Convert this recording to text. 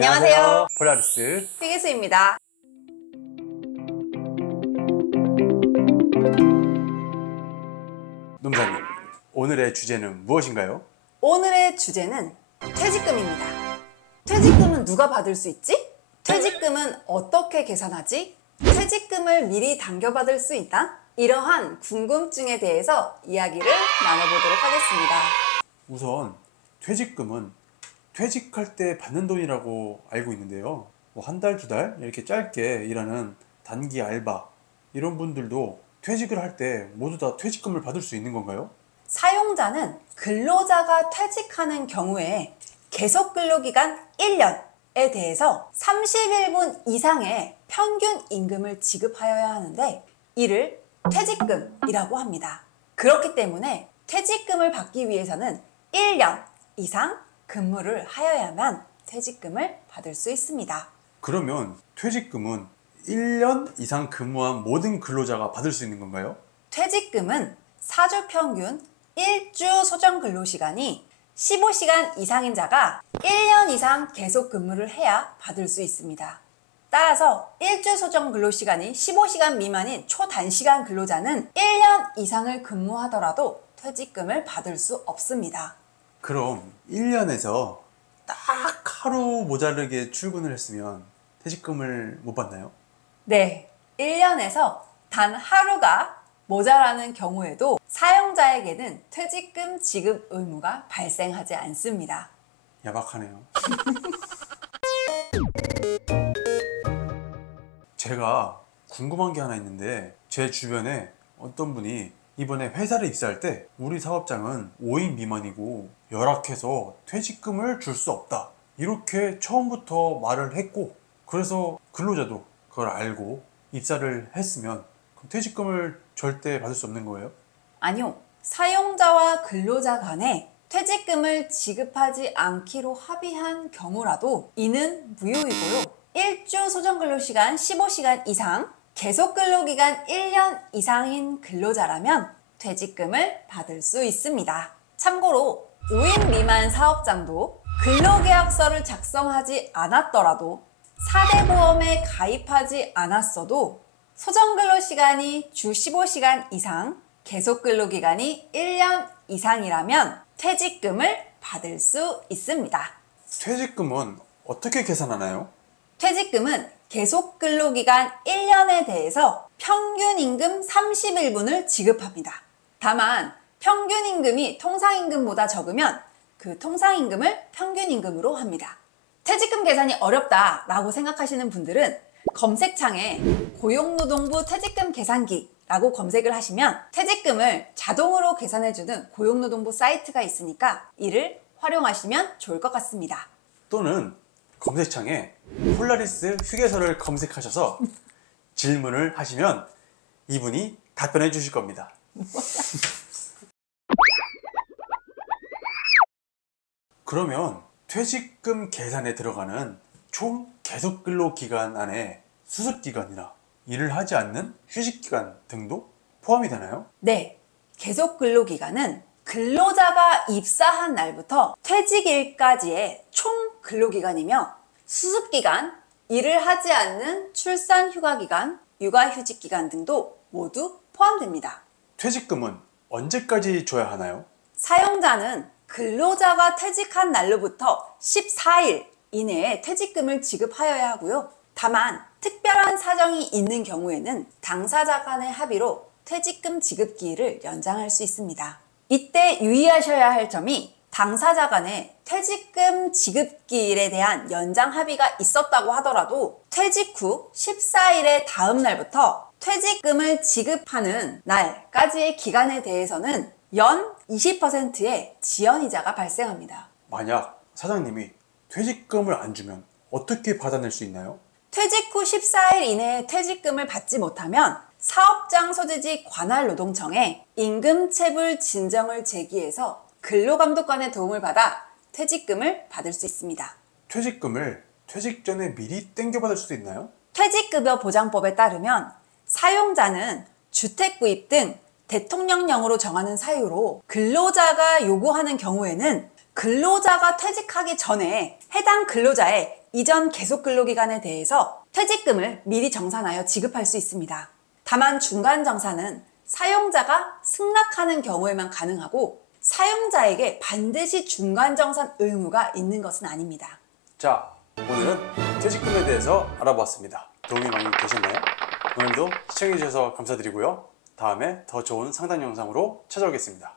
안녕하세요. 폴라리스 피기수입니다. 농사님, 오늘의 주제는 무엇인가요? 오늘의 주제는 퇴직금입니다. 퇴직금은 누가 받을 수 있지? 퇴직금은 어떻게 계산하지? 퇴직금을 미리 당겨받을 수 있다? 이러한 궁금증에 대해서 이야기를 나눠보도록 하겠습니다. 우선 퇴직금은 퇴직할 때 받는 돈이라고 알고 있는데요. 한 달, 두 달 이렇게 짧게 일하는 단기 알바 이런 분들도 퇴직을 할 때 모두 다 퇴직금을 받을 수 있는 건가요? 사용자는 근로자가 퇴직하는 경우에 계속 근로기간 1년에 대해서 31분 이상의 평균 임금을 지급하여야 하는데 이를 퇴직금이라고 합니다. 그렇기 때문에 퇴직금을 받기 위해서는 1년 이상 근무를 하여야만 퇴직금을 받을 수 있습니다. 그러면 퇴직금은 1년 이상 근무한 모든 근로자가 받을 수 있는 건가요? 퇴직금은 사주 평균 1주 소정 근로시간이 15시간 이상인 자가 1년 이상 계속 근무를 해야 받을 수 있습니다. 따라서 1주 소정 근로시간이 15시간 미만인 초단시간 근로자는 1년 이상을 근무하더라도 퇴직금을 받을 수 없습니다. 그럼 1년에서 딱 하루 모자르게 출근을 했으면 퇴직금을 못 받나요? 네, 1년에서 단 하루가 모자라는 경우에도 사용자에게는 퇴직금 지급 의무가 발생하지 않습니다. 야박하네요. 제가 궁금한 게 하나 있는데 제 주변에 어떤 분이 이번에 회사를 입사할 때 우리 사업장은 5인 미만이고 열악해서 퇴직금을 줄 수 없다 이렇게 처음부터 말을 했고, 그래서 근로자도 그걸 알고 입사를 했으면 그럼 퇴직금을 절대 받을 수 없는 거예요? 아니요, 사용자와 근로자 간에 퇴직금을 지급하지 않기로 합의한 경우라도 이는 무효이고요. 1주 소정 근로시간 15시간 이상, 계속 근로기간 1년 이상인 근로자라면 퇴직금을 받을 수 있습니다. 참고로 5인 미만 사업장도 근로계약서를 작성하지 않았더라도 4대 보험에 가입하지 않았어도 소정 근로시간이 주 15시간 이상, 계속 근로기간이 1년 이상이라면 퇴직금을 받을 수 있습니다. 퇴직금은 어떻게 계산하나요? 퇴직금은 계속 근로기간 1년에 대해서 평균 임금 31분을 지급합니다. 다만 평균 임금이 통상임금보다 적으면 그 통상임금을 평균임금으로 합니다. 퇴직금 계산이 어렵다라고 생각하시는 분들은 검색창에 고용노동부 퇴직금 계산기 라고 검색을 하시면 퇴직금을 자동으로 계산해주는 고용노동부 사이트가 있으니까 이를 활용하시면 좋을 것 같습니다. 또는 검색창에 폴라리스 휴게소를 검색하셔서 질문을 하시면 이분이 답변해 주실 겁니다. 그러면 퇴직금 계산에 들어가는 총 계속 근로 기간 안에 수습기간이나 일을 하지 않는 휴식기간 등도 포함이 되나요? 네, 계속 근로기간은 근로자가 입사한 날부터 퇴직일까지의 총 근로기간이며 수습기간, 일을 하지 않는 출산휴가기간, 육아휴직기간 등도 모두 포함됩니다. 퇴직금은 언제까지 줘야 하나요? 사용자는 근로자가 퇴직한 날로부터 14일 이내에 퇴직금을 지급하여야 하고요. 다만 특별한 사정이 있는 경우에는 당사자 간의 합의로 퇴직금 지급기일을 연장할 수 있습니다. 이때 유의하셔야 할 점이 당사자 간에 퇴직금 지급기일에 대한 연장 합의가 있었다고 하더라도 퇴직 후 14일의 다음 날부터 퇴직금을 지급하는 날까지의 기간에 대해서는 연 20%의 지연이자가 발생합니다. 만약 사장님이 퇴직금을 안 주면 어떻게 받아낼 수 있나요? 퇴직 후 14일 이내에 퇴직금을 받지 못하면 사업장 소재지 관할노동청에 임금체불 진정을 제기해서 근로감독관의 도움을 받아 퇴직금을 받을 수 있습니다. 퇴직금을 퇴직 전에 미리 땡겨받을 수도 있나요? 퇴직급여 보장법에 따르면 사용자는 주택구입 등 대통령령으로 정하는 사유로 근로자가 요구하는 경우에는 근로자가 퇴직하기 전에 해당 근로자의 이전 계속 근로기간에 대해서 퇴직금을 미리 정산하여 지급할 수 있습니다. 다만 중간 정산은 사용자가 승낙하는 경우에만 가능하고 사용자에게 반드시 중간 정산 의무가 있는 것은 아닙니다. 자, 오늘은 퇴직금에 대해서 알아보았습니다. 도움이 많이 되셨나요? 오늘도 시청해주셔서 감사드리고요. 다음에 더 좋은 상담 영상으로 찾아오겠습니다.